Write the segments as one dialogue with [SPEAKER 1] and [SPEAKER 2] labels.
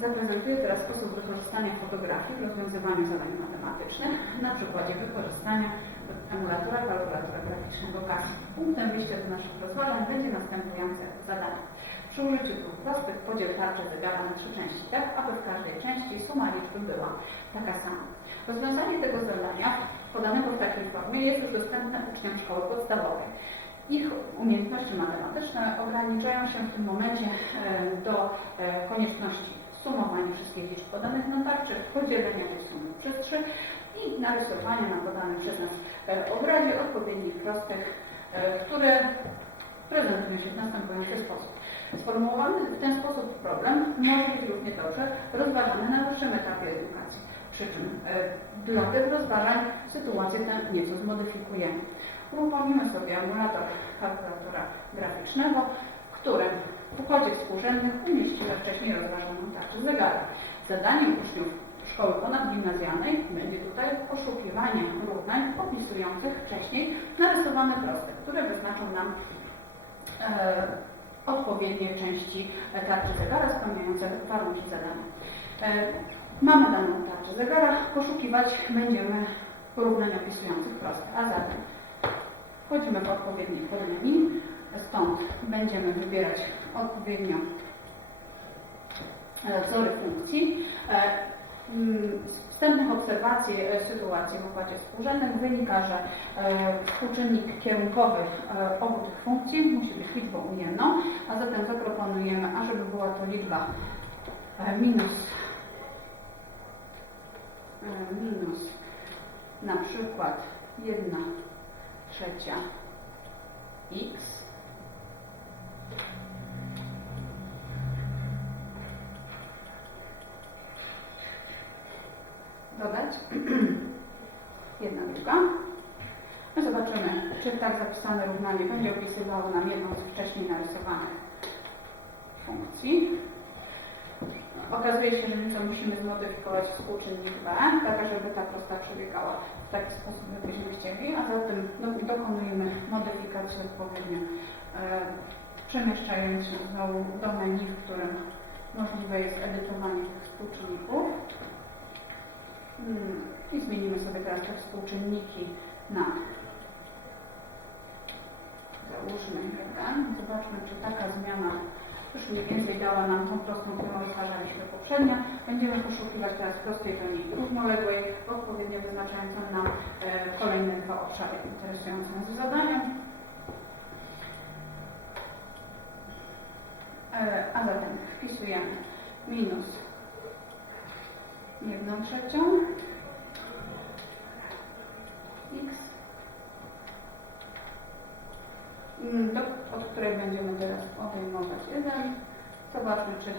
[SPEAKER 1] Zaprezentuję teraz sposób wykorzystania fotografii w rozwiązywaniu zadań matematycznych na przykładzie wykorzystania emulatora kalkulatora graficznego Casio. Punktem wyjścia do naszych rozważań będzie następujące zadanie. Przy użyciu dwóch prostych podziel tarczę zegara na trzy części, tak aby w każdej części suma liczby była taka sama. Rozwiązanie tego zadania podanego w takiej formie jest już dostępne uczniom szkoły podstawowej. Ich umiejętności matematyczne ograniczają się w tym momencie do e, konieczności sumowania wszystkich liczb podanych na tarczy, podzielenia tej sumy przez 3 i narysowania na podanym przez nas e, obrazie odpowiednich prostych, e, które prezentują się w następujący sposób. Sformułowany w ten sposób problem może być równie dobrze rozważany na wyższym etapie edukacji. Przy czym e, dla tych rozważań sytuację tę nieco zmodyfikujemy. Uruchomimy sobie emulator kalkulatora graficznego, w którym w układzie współrzędnych umieścimy wcześniej rozważaną tarczę zegara. Zadaniem uczniów szkoły ponadgimnazjalnej będzie tutaj poszukiwanie równań opisujących wcześniej narysowane proste, które wyznaczą nam e, odpowiednie części tarczy zegara spełniające warunki zadania. E, mamy daną tarczę zegara, poszukiwać będziemy porównań opisujących proste, a zatem wchodzimy w odpowiednie podręki, stąd będziemy wybierać odpowiednio e, wzory funkcji. E, mm, Z wstępnych obserwacji e, sytuacji w układzie współrzędnym wynika, że e, współczynnik kierunkowy e, obu tych funkcji musi być liczbą ujemną, a zatem zaproponujemy, ażeby była to liczba e, minus, e, minus na przykład 1 trzecia x dodać jedna druga. My zobaczymy, czy tak zapisane równanie będzie opisywało nam jedną z wcześniej narysowanych funkcji. Okazuje się, że nieco musimy zmodyfikować współczynnik b, tak żeby ta prosta przebiegała w taki sposób, jakbyśmy chcieli, a zatem do- dokonujemy modyfikacji odpowiednio, e, przemieszczając się znowu do menu, w którym możliwe jest edytowanie tych współczynników. Hmm, I zmienimy sobie teraz te współczynniki na załóżmy jeden. Zobaczmy, czy taka zmiana już mniej więcej dała nam tą prostą, którą rozważaliśmy poprzednio. Będziemy poszukiwać teraz prostej linii równoległej, odpowiednio wyznaczającą nam e, kolejne dwa obszary interesujące nas w zadaniu. E, a zatem wpisujemy minus jedną trzecią x Mm, do, od której będziemy teraz odejmować jeden. Zobaczmy, czy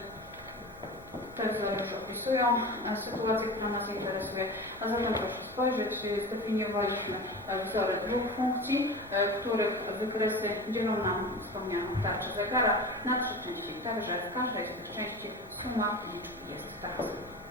[SPEAKER 1] te wzory już opisują e, sytuację, która nas interesuje. A zatem proszę spojrzeć, e, zdefiniowaliśmy e, wzory dwóch funkcji, których wykresy dzielą nam wspomnianą tarczę zegara na trzy części. Także w każdej z tych części suma liczb jest taka sama.